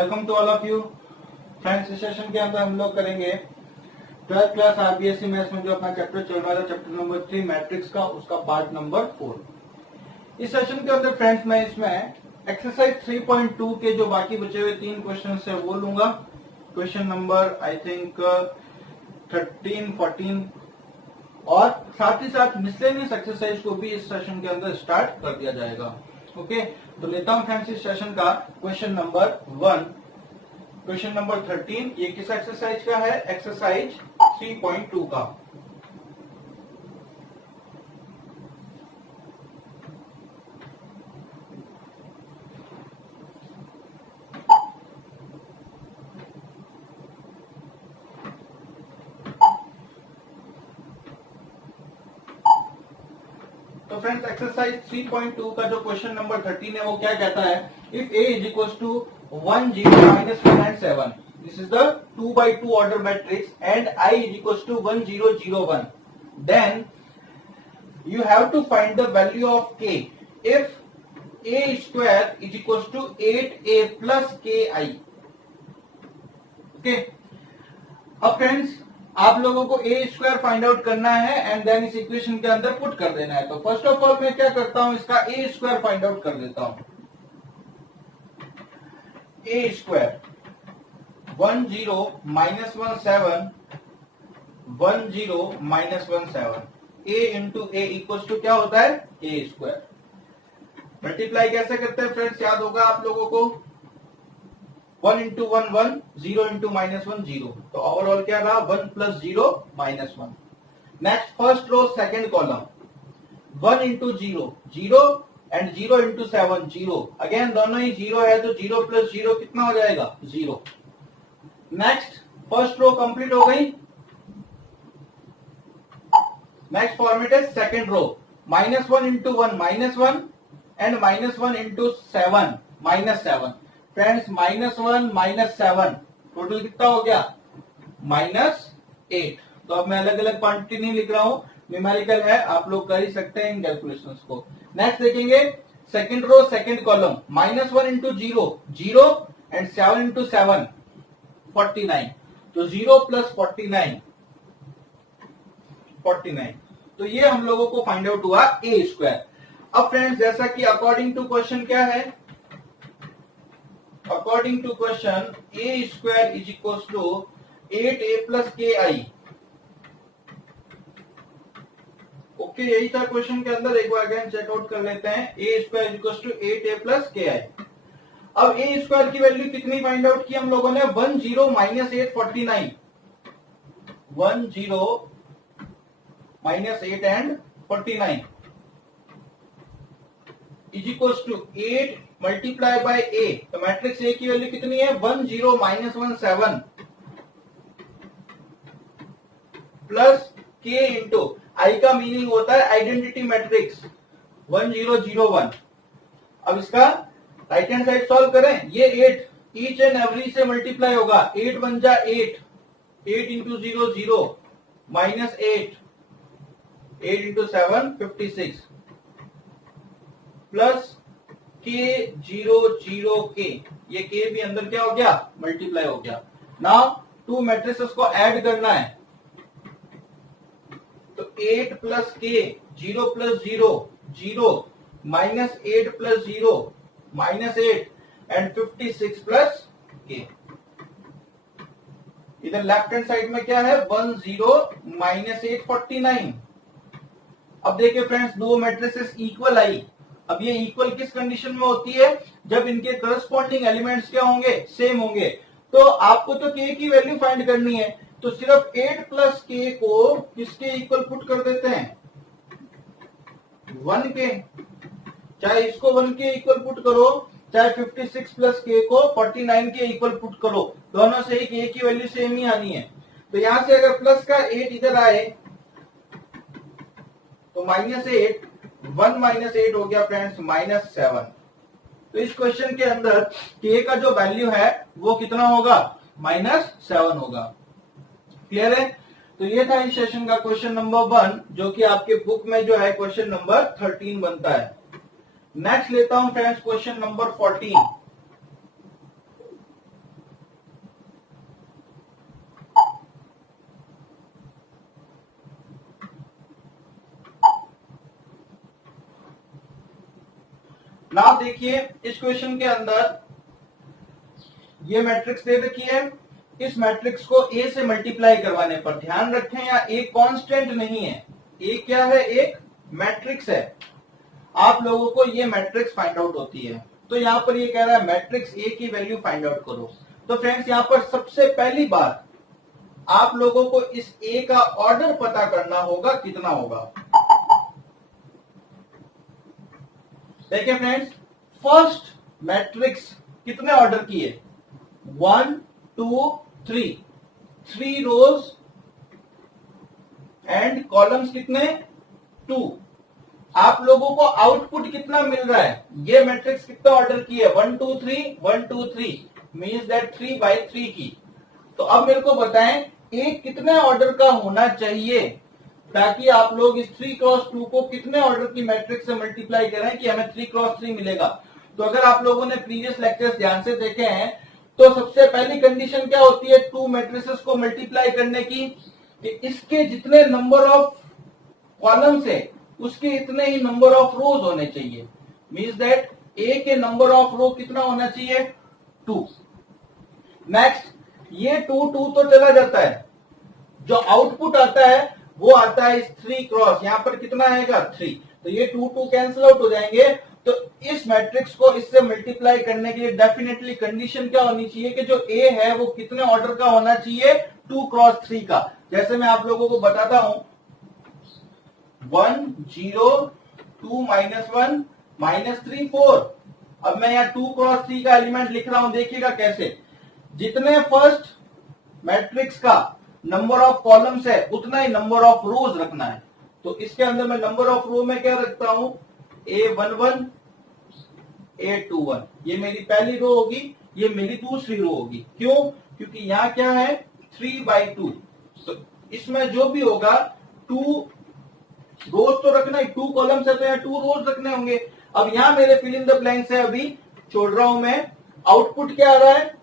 Welcome to all of you friends. इस session के अंदर हम लोग करेंगे 12th क्लास आरबीएससी मैथ्स में जो अपना चैप्टर चल रहा था, चैप्टर नंबर 3 मैट्रिक्स का, उसका पार्ट नंबर 4। इस सेशन के अंदर फ्रेंड्स मैं इसमें एक्सरसाइज 3.2 के जो बाकी बचे हुए 3 क्वेश्चन है वो लूंगा। क्वेश्चन नंबर आई थिंक 13, 14 और साथ ही साथ मिसलेनियस एक्सरसाइज को भी इस सेशन के अंदर स्टार्ट कर दिया जाएगा। ओके, तो लेता हूं फ्रेंड्स इस सेशन का क्वेश्चन नंबर 1। क्वेश्चन नंबर 13 ये किस एक्सरसाइज का है? एक्सरसाइज 3.2 का। तो फ्रेंड्स एक्सरसाइज 3.2 का जो क्वेश्चन नंबर 13 है वो क्या कहता है? If a is equal to 1 0 -1 and 7, this is the 2 by 2 order matrix and I is equals to 1 0 0 1, then you have to find the value of k if a square is equals to 8a plus ki. Okay, अब friends आप लोगों को ए square find out करना है and then इस equation के अंदर put कर देना है। तो फर्स्ट ऑफ ऑल मैं क्या करता हूं, इसका ए स्क्वायर फाइंड आउट कर देता हूं। A square 1 0 -1 7 1 0 -1 7 a into A equal to क्या होता है? ए स्क्वायर। मल्टीप्लाई कैसे करते हैं फ्रेंड्स, याद होगा आप लोगों को। 1 इंटू 1 1, 0 इंटू -1 0, तो ओवरऑल क्या रहा? 1 plus 0 -1। Next first row second column 1 into 0 0 and 0 into 7 0, again दोनों ही 0 है तो 0 प्लस 0 कितना हो जाएगा? 0। नेक्स्ट फर्स्ट रो कंप्लीट हो गई। नेक्स्ट फॉर्मेट है second row -1 into 1 -1 and -1 into 7 -7। Friends -1 -7 total कितना हो गया? -8। तो अब मैं अलग अलग क्वांटिटी नहीं लिख रहा हूं, न्यूमेरिकल है, आप लोग कर ही सकते हैं इन कैलकुलेशंस को। नेक्स्ट देखेंगे second row second column -1 into 0 0 and 7 into 7 49, तो 0 प्लस 49 49। तो ये हम लोगों को फाइंड आउट हुआ ए स्क्वायर। अब फ्रेंड्स जैसा कि अकॉर्डिंग टू क्वेश्चन क्या है, according to question a square is equal to 8a plus K I. Okay, यही था क्वेश्चन के अंदर, एक बार अगेन चेकआउट कर लेते हैं। A square is equal to 8a plus K I. अब ए स्क्वायर की वैल्यू कितनी फाइंड आउट की हम लोगों ने? 1 0 -8 49, 1 0 -8 and 49 is equal to 8 multiply by A. तो मैट्रिक्स ए की वैल्यू कितनी है? 1 0 -1 7 प्लस के इंटू आई का मीनिंग होता है आइडेंटिटी मैट्रिक्स 1 0 0 1। अब इसका राइट हैंड साइड सॉल्व करें। ये 8 ईच एंड एवरी से मल्टीप्लाई होगा। 8 1 जा 8, 8 इंटू 0 0 -8, 8 इंटू 7 56 प्लस के 0 0 के, ये के भी अंदर क्या हो गया? मल्टीप्लाई हो गया। नाउ टू मैट्रिसेस को ऐड करना है, तो 8 प्लस के 0 प्लस 0 0 -8 प्लस 0 -8 एंड 56 प्लस के। इधर लेफ्ट हैंड साइड में क्या है? 1 0 -8 49। अब देखिए फ्रेंड्स, दो मैट्रिसेस इक्वल आई। अब ये इक्वल किस कंडीशन में होती है? जब इनके करस्पॉन्डिंग एलिमेंट्स क्या होंगे? सेम होंगे। तो आपको तो के की वैल्यू फाइंड करनी है, तो सिर्फ 8 प्लस के को किसके इक्वल पुट कर देते हैं? 1 के। चाहे इसको 1 के इक्वल पुट करो, चाहे 56 प्लस के को 49 के इक्वल पुट करो, दोनों से के की वैल्यू सेम ही आनी है। तो यहां से अगर प्लस का 8 इधर आए तो -8, 1 -8 हो गया फ्रेंड्स -7। तो इस क्वेश्चन के अंदर के का जो वैल्यू है वो कितना होगा? -7 होगा। क्लियर है? तो ये था इस सेशन का क्वेश्चन नंबर 1, जो कि आपके बुक में जो है क्वेश्चन नंबर 13 बनता है। नेक्स्ट लेता हूं फ्रेंड्स क्वेश्चन नंबर 14। नाउ देखिए इस क्वेश्चन के अंदर ये मैट्रिक्स दे रखी है, इस मैट्रिक्स को ए से मल्टीप्लाई करवाने पर ध्यान रखें यहाँ ए कांस्टेंट नहीं है, ए क्या है, एक मैट्रिक्स है। आप लोगों को ये मैट्रिक्स फाइंड आउट होती है, तो यहाँ पर ये कह रहा है मैट्रिक्स ए की वैल्यू फाइंड आउट करो। तो फ्रेंड्स यहाँ पर सबसे पहली बात आप लोगों को इस ए का ऑर्डर पता करना होगा, कितना होगा। देखिए फ्रेंड्स, फर्स्ट मैट्रिक्स कितने ऑर्डर की है, 1 2 3, 3 रोज एंड कॉलम्स कितने, 2। आप लोगों को आउटपुट कितना मिल रहा है, ये मैट्रिक्स कितना ऑर्डर की है, 1 2 3 1 2 3 मीन्स दैट 3/3 की। तो अब मेरे को बताएं ए कितने ऑर्डर का होना चाहिए ताकि आप लोग इस 3x2 को कितने ऑर्डर की मैट्रिक्स से मल्टीप्लाई करें कि हमें 3x3 मिलेगा। तो अगर आप लोगों ने प्रीवियस लेक्चर्स ध्यान से देखे हैं तो सबसे पहली कंडीशन क्या होती है टू मैट्रिसेस को मल्टीप्लाई करने की, कि इसके जितने नंबर ऑफ कॉलम्स है उसके इतने ही नंबर ऑफ रोज होने चाहिए। मीन्स दैट ए के नंबर ऑफ रो कितना होना चाहिए, 2। नेक्स्ट ये 2 2 तो चला जाता है, जो आउटपुट आता है वो आता है इस 3x, यहां पर कितना आएगा 3, तो ये 2 2 कैंसिल आउट हो जाएंगे। तो इस मैट्रिक्स को इससे मल्टीप्लाई करने के लिए डेफिनेटली कंडीशन क्या होनी चाहिए कि जो ए है वो कितने ऑर्डर का होना चाहिए, 2x3 का। जैसे मैं आप लोगों को बताता हूं 1 0 2 -1 -3 4। अब मैं यहाँ 2x3 का एलिमेंट लिख रहा हूं, देखिएगा कैसे, जितने फर्स्ट मैट्रिक्स का नंबर ऑफ कॉलम्स है उतना ही नंबर ऑफ रोज रखना है। तो इसके अंदर मैं नंबर ऑफ रो में क्या रखता हूं, A11 A21, ये मेरी पहली रो होगी, ये मेरी दूसरी रो होगी। क्यों, क्योंकि यहाँ क्या है 3/2, तो इसमें जो भी होगा 2 रोज तो रखना है, 2 कॉलम्स है तो यहाँ 2 रोज रखने होंगे। अब यहाँ मेरे फिल इन द ब्लैंक्स है, अभी छोड़ रहा हूं मैं। आउटपुट क्या आ रहा है,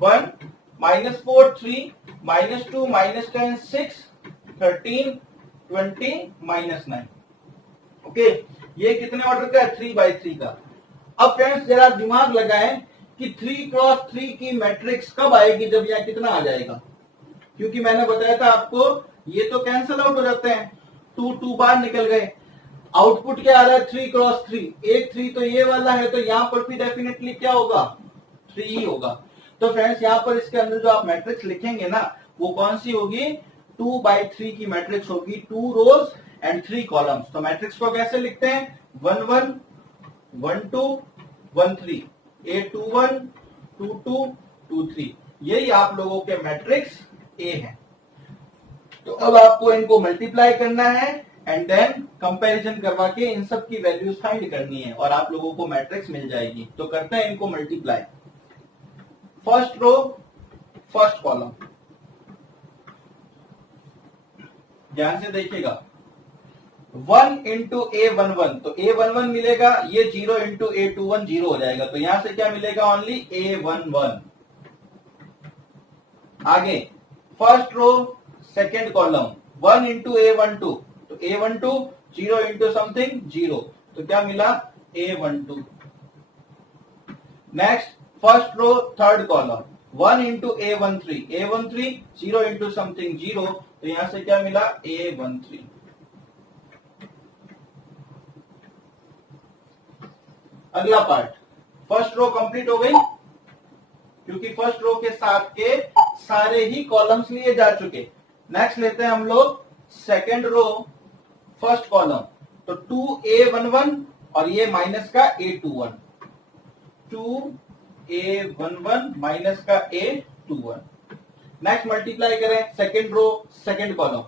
1 -4 3 -2 -10 6 13 20 -9। ओके, ये कितने ऑर्डर का है, 3/3 का। अब फ्रेंड्स जरा दिमाग लगाएं कि 3x3 की मैट्रिक्स कब आएगी, जब यह कितना आ जाएगा, क्योंकि मैंने बताया था आपको ये तो कैंसिल आउट हो जाते हैं, 2 2 बाहर निकल गए। आउटपुट क्या आ रहा है 3x3, एक 3 तो ये वाला है, तो यहां पर भी डेफिनेटली क्या होगा, 3 ही होगा। तो फ्रेंड्स यहाँ पर इसके अंदर जो आप मैट्रिक्स लिखेंगे ना वो कौन सी होगी, 2/3 की मैट्रिक्स होगी, 2 रोज एंड 3 कॉलम्स। तो मैट्रिक्स को कैसे लिखते हैं, 1 1 1 2 1 3, A21 2 2 2 3, यही आप लोगों के मैट्रिक्स ए है। तो अब आपको इनको मल्टीप्लाई करना है एंड देन कंपैरिजन करवा के इन सब की वैल्यूज फाइंड करनी है और आप लोगों को मैट्रिक्स मिल जाएगी। तो करते हैं इनको multiply. First row first column, ध्यान से देखिएगा, 1 इंटू A11, तो A11 मिलेगा, ये 0 इंटू A21 0 हो जाएगा, तो यहां से क्या मिलेगा, ओनली A11। आगे first row second column, 1 into A12, तो A12 0 इंटू समथिंग 0, तो क्या मिला, A12। Next first row third column, 1 into A13, A13 0 into something 0, तो यहां से क्या मिला, A13। अगला पार्ट, फर्स्ट रो कंप्लीट हो गई क्योंकि फर्स्ट रो के साथ के सारे ही कॉलम्स लिए जा चुके। नेक्स्ट लेते हैं हम लोग सेकेंड रो फर्स्ट कॉलम, तो 2A11 और ये माइनस का A21, 2A11 माइनस का A21। नेक्स्ट मल्टीप्लाई करें second row second column,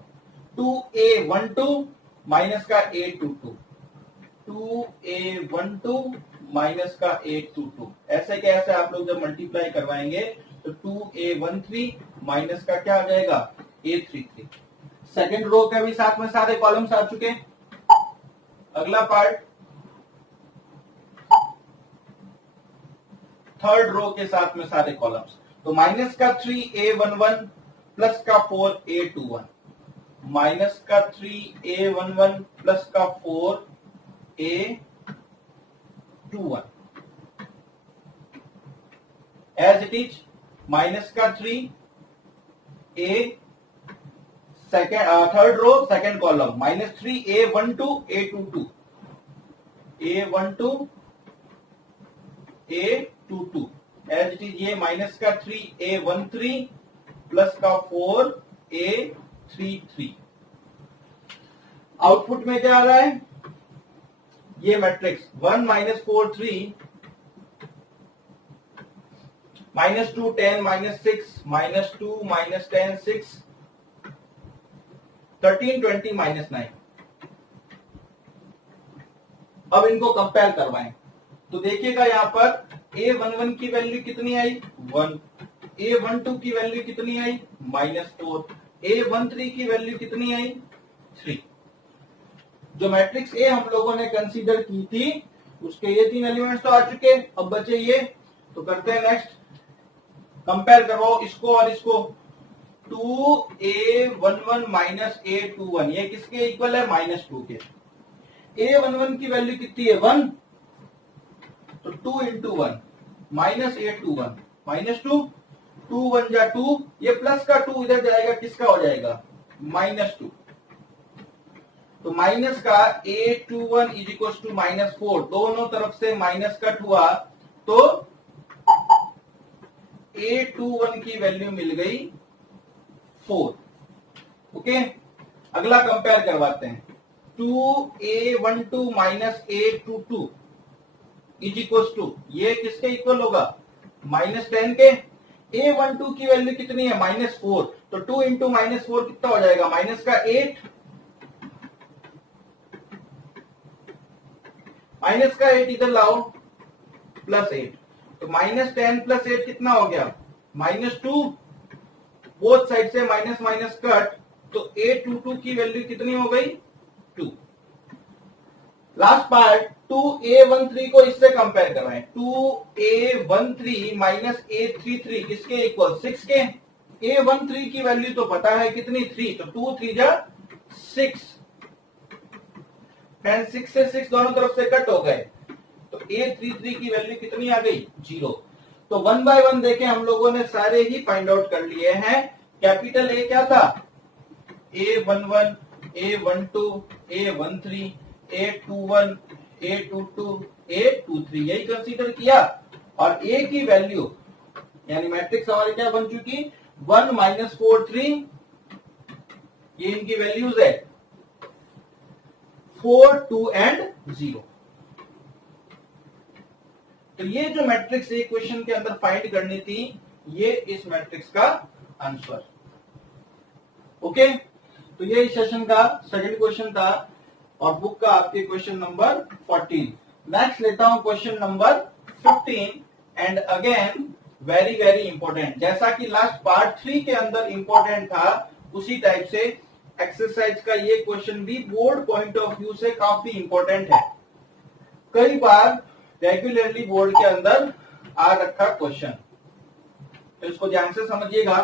2A12 minus का A22, 2A12 माइनस का A22। ऐसे कैसे आप लोग जब मल्टीप्लाई करवाएंगे तो 2A13 माइनस का क्या आ जाएगा, A33। सेकेंड रो के भी साथ में सारे कॉलम्स आ चुके। अगला पार्ट थर्ड रो के साथ में सारे कॉलम्स, तो माइनस का 3A11 प्लस का 4A21, माइनस का 3A11 प्लस का 4A21। 2 1 as it is minus का 3 A second third row second column -3 A12 A22 A12 A22 as it is ये माइनस का 3 A13 प्लस का 4 A33। आउटपुट में क्या आ रहा है? ये मैट्रिक्स 1 -4 3 -2 10 -6 -2 -10 6 13 20 -9। अब इनको कंपेयर करवाएं तो देखिएगा यहां पर A11 की वैल्यू कितनी आई 1, A12 की वैल्यू कितनी आई -4, A13 की वैल्यू कितनी आई 3। जो मैट्रिक्स ए हम लोगों ने कंसीडर की थी उसके ये 3 एलिमेंट्स तो आ चुके, अब बचे ये, तो करते हैं नेक्स्ट कंपेयर करवाओ इसको और इसको। 2A11 -A21 ये किसके इक्वल है -2 के। A11 की वैल्यू कितनी है 1, तो 2 into 1 -A21 -2 2 1 जा 2, ये प्लस का 2 इधर जाएगा किसका हो जाएगा -2, तो माइनस का A21 इज इक्वल टू -4, दोनों तरफ से माइनस कट हुआ तो A21 की वैल्यू मिल गई 4। ओके, अगला कंपेयर करवाते हैं। 2A12 -A22 is equal to ये किसके इक्वल होगा -10 के। A12 की वैल्यू कितनी है -4, तो 2 इंटू -4 कितना हो जाएगा माइनस का 8, माइनस का 8 इधर लाओ +8, तो -10 + 8 कितना हो गया -2, बोथ साइड से माइनस माइनस कट, तो A22 की वैल्यू कितनी हो गई 2। लास्ट पार्ट 2A13 को इससे कंपेयर करवाएं। 2A13 -A33 किसके इक्वल 6 के। A13 की वैल्यू तो पता है कितनी 3, तो 2 3 जा 6, 6 से 6 दोनों तरफ से कट हो गए, तो A33 की वैल्यू कितनी आ गई 0। तो 1 बाय 1 देखें हम लोगों ने सारे ही फाइंड आउट कर लिए हैं। कैपिटल ए क्या था A11 A12 A13 A21 A22 A23 यही कंसीडर किया, और A की वैल्यू यानी मैट्रिक्स हमारी क्या बन चुकी 1 -4 3, ये इनकी वैल्यूज है 4 2 एंड 0। तो ये जो मैट्रिक्स एक क्वेश्चन के अंदर फाइंड करनी थी, ये इस मैट्रिक्स का आंसर। ओके, तो ये इस सेशन का सेकंड क्वेश्चन था और बुक का आपके क्वेश्चन नंबर 14। नेक्स्ट लेता हूं question number 15 and again very very important. जैसा कि लास्ट पार्ट 3 के अंदर इंपॉर्टेंट था उसी टाइप से एक्सरसाइज का ये क्वेश्चन भी बोर्ड पॉइंट ऑफ व्यू से काफी इंपॉर्टेंट है। कई बार रेगुलरली बोर्ड के अंदर आ रखा क्वेश्चन, तो इसको ध्यान से समझिएगा।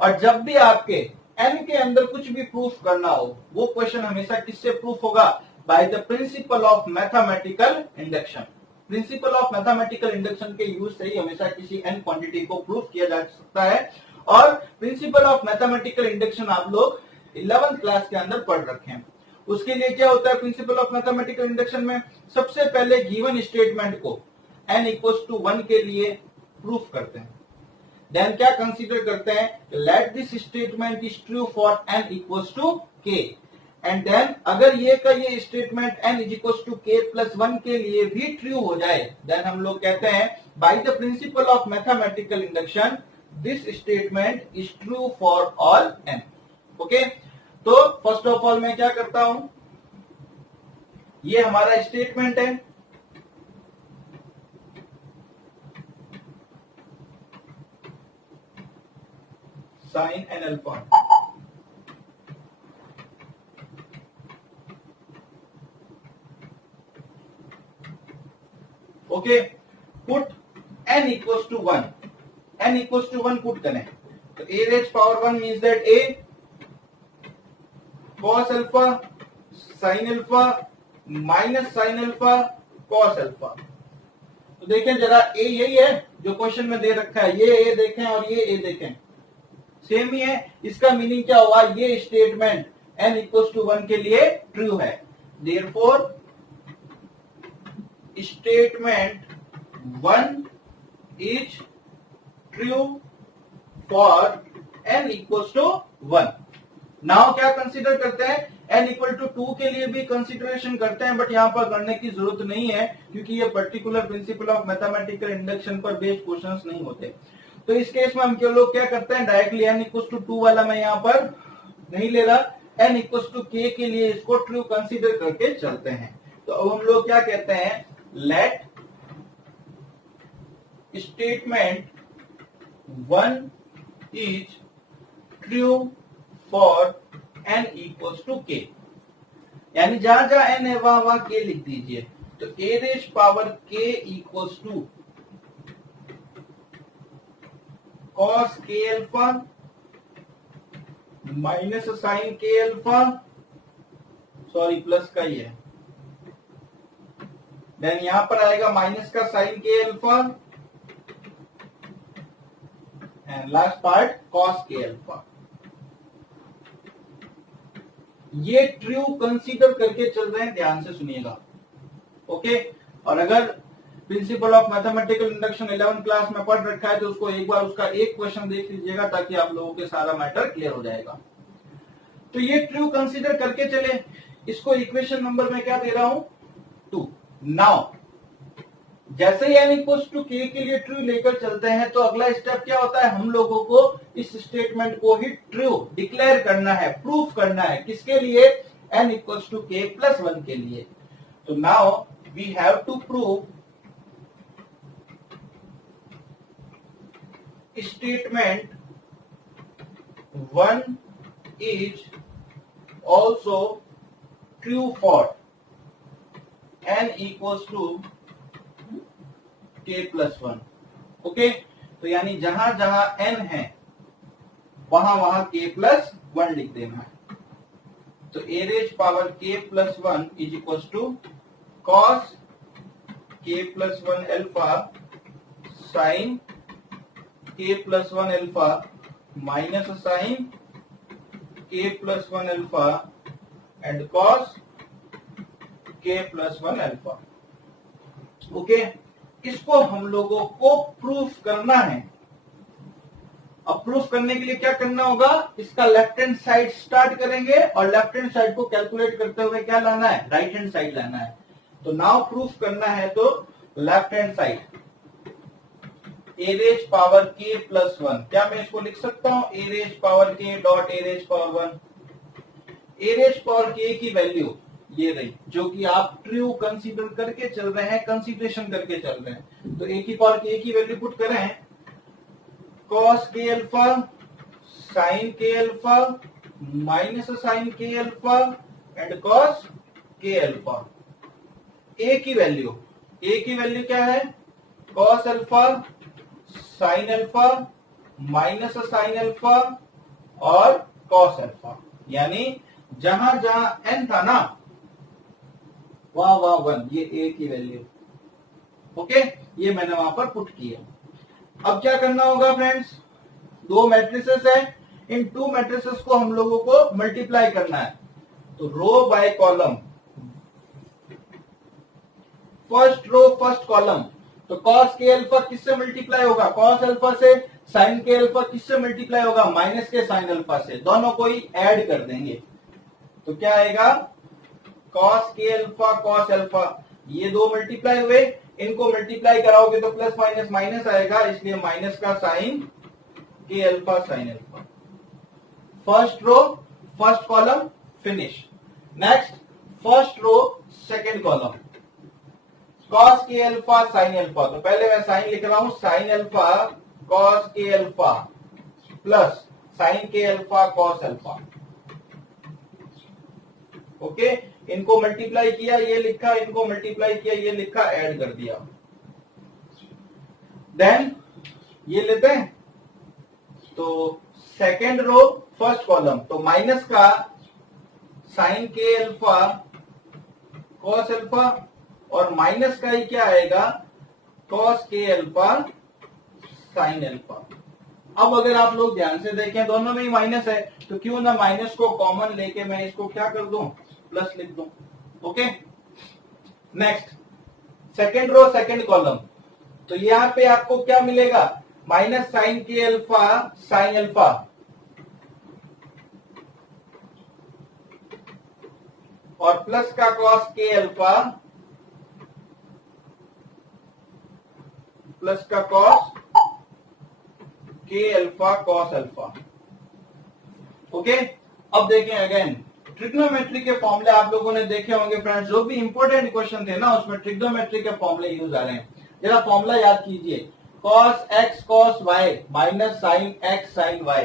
और जब भी आपके एन के अंदर कुछ भी प्रूफ करना हो, वो क्वेश्चन हमेशा किससे प्रूफ होगा bye the principle of mathematical induction. Principal of mathematical induction के यूज से ही हमेशा किसी एन क्वांटिटी को प्रूफ किया जा सकता है। और प्रिंसिपल ऑफ मैथमेटिकल इंडक्शन आप लोग 11th क्लास के अंदर पढ़ रखे हैं। उसके लिए क्या होता है प्रिंसिपल ऑफ मैथमेटिकल इंडक्शन में, सबसे पहले गिवन स्टेटमेंट को n इक्वल्स टू 1 के लिए प्रूफ करते हैं। देन क्या कंसीडर करते हैं, let this statement is true for n equals to k, and then अगर ये का ये statement n is equals to k plus 1 के लिए भी ट्रू हो जाए, देन हम लोग कहते हैं by the principle of mathematical induction this statement is true for all n। Okay, तो फर्स्ट ऑफ ऑल मैं क्या करता हूं, ये हमारा स्टेटमेंट है, sine N alpha, okay, put n equals to 1, n equals to 1 put करें, तो a raise power 1 means that a cos alpha sin alpha minus sin alpha cos alpha, देखें जरा, ए यही है जो क्वेश्चन में दे रखा है, ये ए देखें और ये ए देखें, सेम ही है। इसका मीनिंग क्या हुआ, ये स्टेटमेंट n इक्वल्स टू 1 के लिए ट्रू है। Therefore statement 1 is true for n equals to 1। Now क्या कंसीडर करते हैं, n इक्वल टू 2 के लिए भी कंसीडरेशन करते हैं, बट यहां पर करने की जरूरत नहीं है क्योंकि ये particular principal of mathematical induction पर बेस्ड क्वेश्चंस नहीं होते। तो इस केस में हम क्यों लोग क्या करते हैं, डायरेक्टली n इक्वल टू 2 वाला मैं यहां पर नहीं ले रहा, n इक्वल टू k के लिए इसको ट्रू कंसीडर करके चलते हैं। तो अब हम लोग क्या कहते हैं, let statement 1 is true for n equals to k, यानी जहां जहां n है वहां वहां k लिख दीजिए। तो a raise power k equals to cos k alpha minus sine k alpha, sorry plus का ही है, देन यहां पर आएगा माइनस का sine k alpha and last part cos k alpha. ये ट्रू कंसीडर करके चल रहे हैं, ध्यान से सुनिएगा, ओके। और अगर principal of mathematical induction 11 class में पढ़ रखा है तो उसको एक बार उसका एक क्वेश्चन देख लीजिएगा ताकि आप लोगों के सारा मैटर क्लियर हो जाएगा। तो ये ट्रू कंसीडर करके चले, इसको इक्वेशन नंबर में क्या दे रहा हूं, 2। नाउ जैसे ही n इक्वल्स टू k के लिए ट्रू लेकर चलते हैं तो अगला स्टेप क्या होता है, हम लोगों को इस स्टेटमेंट को ही ट्रू डिक्लेयर करना है, प्रूफ करना है, किसके लिए, n equals to k plus 1 के लिए। तो now we have to prove statement 1 is also true for n equals to k plus 1, okay. तो यानी जहां जहां n है वहां वहां k प्लस 1 लिख देना है। तो a raise power k plus 1 is equal to cos k plus 1 alpha sine k plus 1 alpha minus sine k plus 1 alpha and cos k plus 1 alpha, okay. इसको हम लोगों को प्रूफ करना है। अब प्रूफ करने के लिए क्या करना होगा, इसका लेफ्ट हैंड साइड स्टार्ट करेंगे और लेफ्ट हैंड साइड को कैलकुलेट करते हुए क्या लाना है, राइट हैंड साइड लाना है। तो नाउ प्रूफ करना है तो left hand side A raise power k plus 1, क्या मैं इसको लिख सकता हूं, A raise power k dot A raise power 1। A raise power k की वैल्यू ये रही जो कि आप ट्रू कंसीडर करके चल रहे हैं, कंसीडरेशन करके चल रहे हैं। तो a की पावर k की वैल्यू पुट करें, cos k alpha sine k alpha minus sine k alpha and cos k alpha. a की वैल्यू क्या है, cos alpha sine alpha minus sine alpha और कॉस अल्फा, यानी जहां जहां n था ना वहां 1, ये a की वैल्यू, ओके। ये मैंने वहां पर पुट किया। अब क्या करना होगा फ्रेंड्स, दो मैट्रिसेस है, इन 2 मैट्रिसेस को हम लोगों को मल्टीप्लाई करना है। तो row by column, first row first column, तो कॉस के अल्फा किससे मल्टीप्लाई होगा, कॉस अल्फा से, साइन के अल्फा किससे मल्टीप्लाई होगा, माइनस के साइन अल्फा से, दोनों को ही ऐड कर देंगे। तो क्या आएगा, cos K alpha cos alpha, ये दो मल्टीप्लाई हुए, इनको मल्टीप्लाई कराओगे तो प्लस माइनस माइनस आएगा, इसलिए माइनस का sine K alpha sine alpha. First row first column finish. Next first row second column, cos K alpha sine alpha, तो पहले मैं साइन लिख रहा हूं, sine alpha cos K alpha plus sine K alpha cos alpha, okay. इनको multiply किया, ये लिखा, इनको मल्टीप्लाई किया, ये लिखा, ऐड कर दिया। देन ये लेते हैं, तो सेकेंड रो फर्स्ट कॉलम, तो माइनस का sine K alpha cos alpha और माइनस का ही क्या आएगा, cos K alpha sine alpha. अब अगर आप लोग ध्यान से देखें दोनों में ही माइनस है, तो क्यों ना माइनस को कॉमन लेके मैं इसको क्या कर दूं, प्लस लिख दूं। Okay, next second row second column, तो यहां पे आपको क्या मिलेगा, minus sine K alpha sine alpha और प्लस का कॉस के अल्फा प्लस का cos K alpha cos alpha. Okay, अब देखें अगेन ट्रिग्नोमेट्री के फॉर्मूले आप लोगों ने देखे होंगे फ्रेंड्स, जो भी इंपॉर्टेंट क्वेश्चन थे ना उसमें ट्रिग्नोमेट्री के फॉर्मूले यूज आ रहे हैं। जरा फॉर्मूला याद कीजिए, cos X cos Y minus sine X sine Y.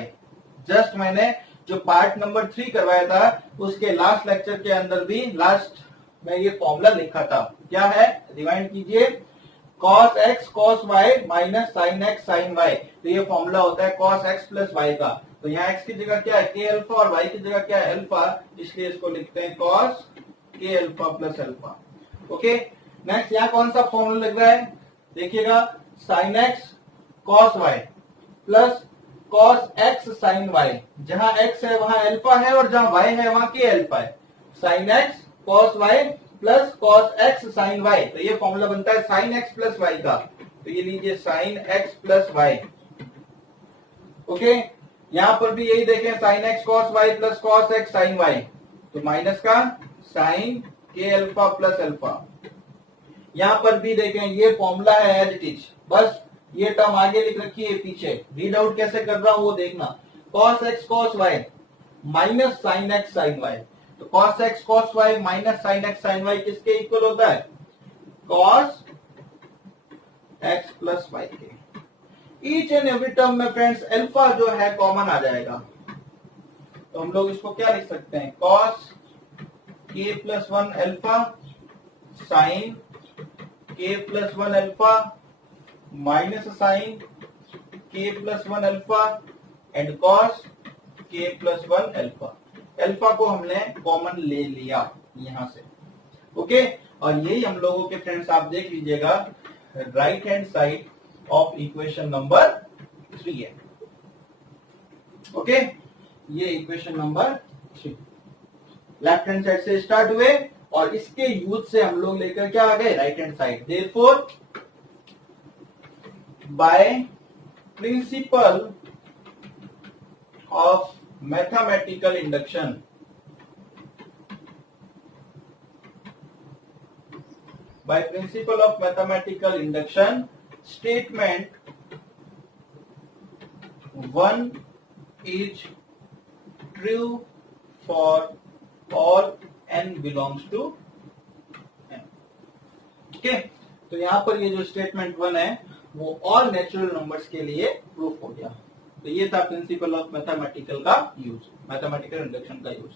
Just मैंने जो पार्ट नंबर 3 करवाया था उसके लास्ट लेक्चर के अंदर भी लास्ट में ये फॉर्मूला लिखा था। क्या है, रिवाइंड कीजिए, cos X cos Y minus sine X sine Y. तो ये फॉर्मूला होता है कॉस एक्स प्लस वाई का। तो यहाँ एक्स की जगह क्या है, के अल्फा, और वाई की जगह क्या है, अल्फा, इसलिए इसको लिखते हैं cos K alpha plus alpha. Okay, next यहाँ कौन सा फॉर्मूला लग रहा है, देखिएगा, sine X cos Y plus cos X sine Y. जहां एक्स है वहां अल्फा है और जहां वाई है वहां के अल्फा है। Sine X cos Y plus cos X sine Y, तो ये फॉर्मूला बनता है साइन एक्स प्लस वाई का। तो ये लीजिए sine X plus Y. Okay, यहां पर भी यही देखें, sine X cos Y plus cos X sine Y, तो माइनस का sine K alpha plus alpha. यहां पर भी देखें ये फॉर्मूला है एज इट इज, बस ये टर्म आगे लिख रखी है पीछे, रीड आउट कैसे कर रहा हूं वो देखना। Cos X cos Y minus sine X sine Y, तो cos X cos Y minus sine X sine Y किसके इक्वल होता है, कॉस एक्स प्लस वाई के। ईच एंड एवरी टर्म में फ्रेंड्स अल्फा जो है कॉमन आ जाएगा, तो हम लोग इसको क्या लिख सकते हैं, cos K plus one alpha sine K plus one alpha minus sine K plus one alpha and cos K plus one alpha. Alpha को हमने कॉमन ले लिया यहां से। ओके, और यही हम लोगों के फ्रेंड्स आप देख लीजिएगा right hand side of equation number 3 है। ओके, ये equation number 3 left hand side से स्टार्ट हुए और इसके यूज से हम लोग लेकर क्या आ गए, right hand side. Therefore by principle of mathematical induction, by principle of mathematical induction, statement 1 is true for all n belongs to n। Okay, तो यहां पर ये जो स्टेटमेंट 1 है वो ऑल नेचुरल नंबर्स के लिए प्रूफ हो गया। तो ये था प्रिंसिपल ऑफ मैथमेटिकल का यूज, मैथमेटिकल इंडक्शन का यूज।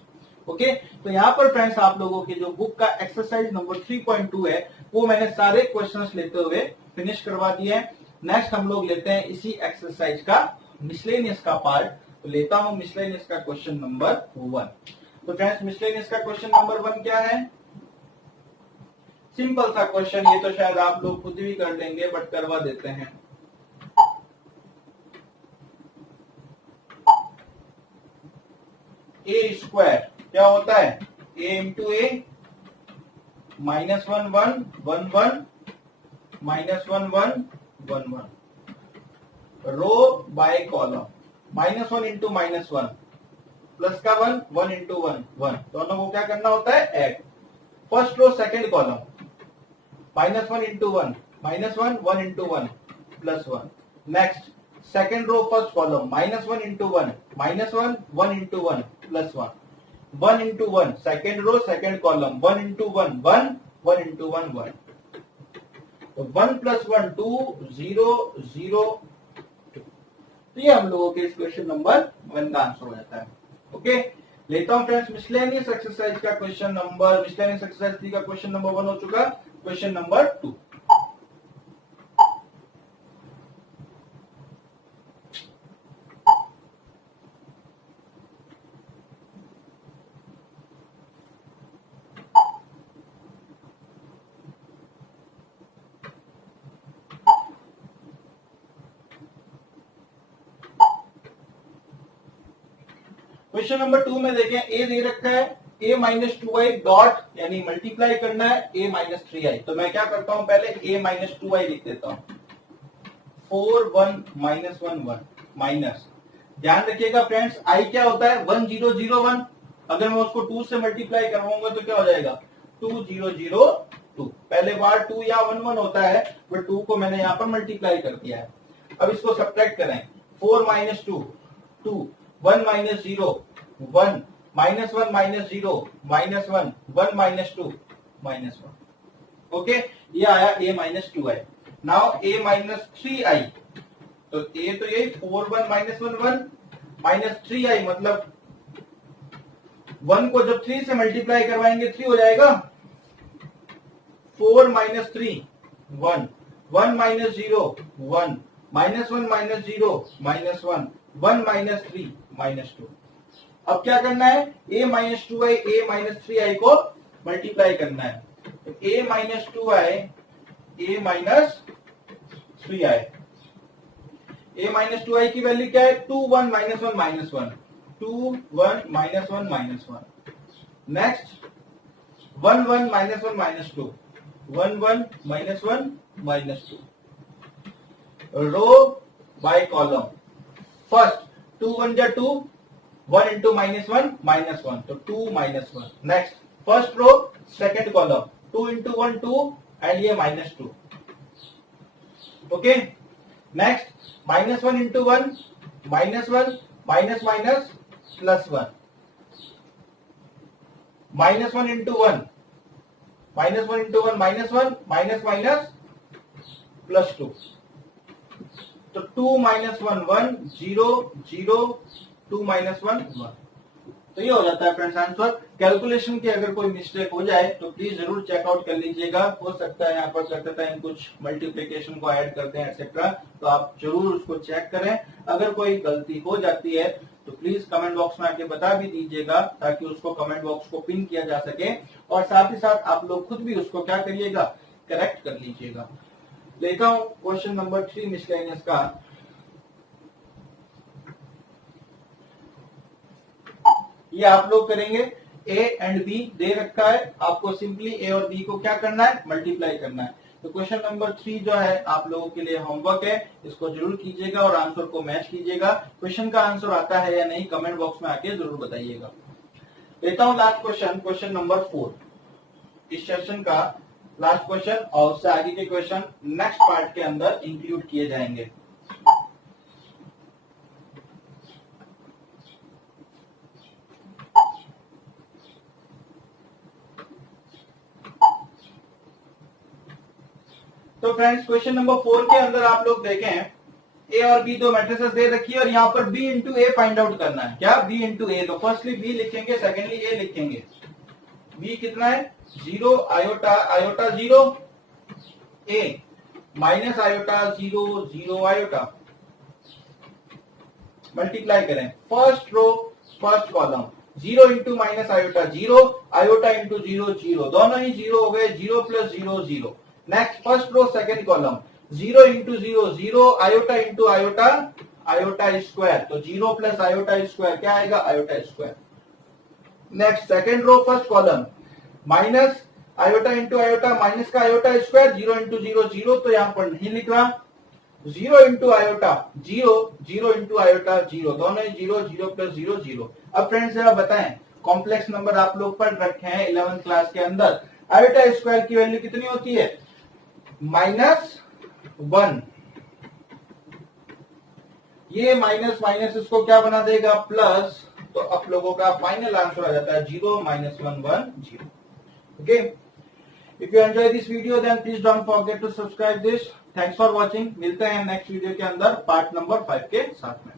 ओके, तो यहाँ पर फ्रेंड्स आप लोगों की जो बुक का एक्सरसाइज नंबर 3.2 है वो मैंने सारे क्वेश्चंस लेते हुए फिनिश करवा दिए हैं। नेक्स्ट हम लोग लेते हैं इसी एक्सरसाइज का मिसलेनियस का पार्ट। तो लेता हूं मिसलेनियस का क्वेश्चन नंबर 1। तो फ्रेंड्स मिसलेनियस का क्वेश्चन नंबर 1 क्या है, सिंपल सा क्वेश्चन, ये तो शायद आप लोग खुद भी कर लेंगे बट करवा देते हैं। ए स्क्वायर क्या होता है, A into A minus 1 1 1 1 minus 1 1 1 1 row by column, minus 1 into minus 1 plus का 1 1 इंटू 1 1, दोनों को क्या करना होता है, add. First row second column, minus 1 into 1 minus 1 1 into 1 plus 1। Next second row first column, minus 1 into 1 minus 1 1 into 1 plus 1 1 into 1 second row second column, 1 into 1 1 1 into 1 1। तो 1 plus 1 2 0 0 2। तो ये हम लोगों के इस क्वेश्चन नंबर 1 का आंसर हो जाता है। ओके, लेता हूं फ्रेंड्स मिसलेनियस एक्सरसाइज का क्वेश्चन नंबर, मिसलेनियस एक्सरसाइज 3 का क्वेश्चन नंबर 1 हो चुका, क्वेश्चन नंबर 2। क्वेश्चन नंबर 2 में देखें, ए दे रखा है a माइनस 2i डॉट यानी मल्टीप्लाई करना है a माइनस 3i। तो मैं क्या करता हूं, पहले a माइनस 2i लिख देता हूं। 4 1 माइनस 1 1 माइनस, ध्यान रखिएगा फ्रेंड्स, i क्या होता है 1 0 0 1। अगर मैं उसको 2 से मल्टीप्लाई करवाऊंगा तो क्या हो जाएगा 2 0 0 2। पहले बार 2 या 1 1 होता है, बट 2 को मैंने यहां पर मल्टीप्लाई कर दिया है। अब इसको सब्ट्रैक्ट करें, 4 minus 2 2, 1 minus 0 1, minus 1 minus 0 minus 1, 1 minus 2 minus 1। Okay, ये आया a minus 2i। Now a minus 3i, तो a तो यही 4 1 माइनस 1 1 माइनस 3i, मतलब 1 को जब 3 से मल्टीप्लाई करवाएंगे 3 हो जाएगा। 4 minus 3 1, 1 minus 0 1, minus 1 minus 0 minus 1, 1 minus 3 minus 2। अब क्या करना है, a minus 2i a minus 3i को मल्टीप्लाई करना है। तो a minus 2i a minus 3i, a minus 2i की वैल्यू क्या है 2 1 minus 1 minus 1, 2 1 minus 1 minus 1। Next 1 1 minus 1 minus 2, 1 1 minus 1 minus 2। Row by column, first 2 1 जा 2, 1 इंटू माइनस 1 माइनस 1, तो 2 minus 1। Next first row second column, 2 into 1 2 and ये minus 2। Okay, next minus 1 into 1 minus 1 minus minus plus 1, minus 1 into 1 minus 1 into 1 minus 1 minus minus plus 2। तो 2 minus 1 1 0 0 2 minus 1 1। तो ये हो जाता है friends answer. Calculation की अगर कोई मिस्टेक हो जाए तो प्लीज जरूर चेकआउट कर लीजिएगा। हो सकता है यहाँ पर करते टाइम कुछ मल्टीप्लिकेशन को ऐड करते हैं एक्सेट्रा, तो आप जरूर उसको चेक करें। अगर कोई गलती हो जाती है तो प्लीज कमेंट बॉक्स में आके बता भी दीजिएगा, ताकि उसको कमेंट बॉक्स को पिन किया जा सके, और साथ ही साथ आप लोग खुद भी उसको क्या करिएगा, करेक्ट कर लीजिएगा। लेता हूं क्वेश्चन नंबर 3 मिसलेनियस का। ये आप लोग करेंगे, a एंड b दे रखा है, आपको सिंपली a और b को क्या करना है, मल्टीप्लाई करना है। तो क्वेश्चन नंबर 3 जो है आप लोगों के लिए होमवर्क है, इसको जरूर कीजिएगा और आंसर को मैच कीजिएगा। क्वेश्चन का आंसर आता है या नहीं कमेंट बॉक्स में आके जरूर बताइएगा। लेता हूं लास्ट क्वेश्चन, क्वेश्चन नंबर 4, इस सेशन का लास्ट क्वेश्चन, और उससे आगे के क्वेश्चन नेक्स्ट पार्ट के अंदर इंक्लूड किए जाएंगे। तो फ्रेंड्स क्वेश्चन नंबर 4 के अंदर आप लोग देखें, ए और बी दो मैट्रिसेस दे रखी है और यहाँ पर B into A find out करना है। क्या, बी इंटू ए। तो फर्स्टली बी लिखेंगे, सेकेंडली ए लिखेंगे। बी कितना है 0 iota iota 0 A minus iota 0 0 iota. Multiply करें, first row first column 0 into minus iota 0 iota into 0 0, दोनों ही 0 हो गए, 0 plus 0 0। Next first row second column 0 into 0 0 iota into iota iota square, तो 0 plus iota square क्या आएगा, iota square. Next second row first column minus iota into iota minus का iota square, 0 into 0 0, तो यहां पर नहीं लिख रहा। 0 इंटू आयोटा 0 0 इंटू आयोटा 0, दोनों ही 0 0 प्लस 0 0। अब फ्रेंड्स जरा बताएं, कॉम्प्लेक्स नंबर आप लोग पढ़ रखे हैं 11th क्लास के अंदर, आयोटा स्क्वायर की वैल्यू कितनी होती है, -1। ये माइनस माइनस इसको क्या बना देगा, प्लस। तो आप लोगों का फाइनल आंसर आ जाता है 0 -1 1 0। Okay, if you enjoy this video then please don't forget to subscribe this. Thanks for watching. मिलते हैं नेक्स्ट वीडियो के अंदर पार्ट नंबर 5 के साथ में।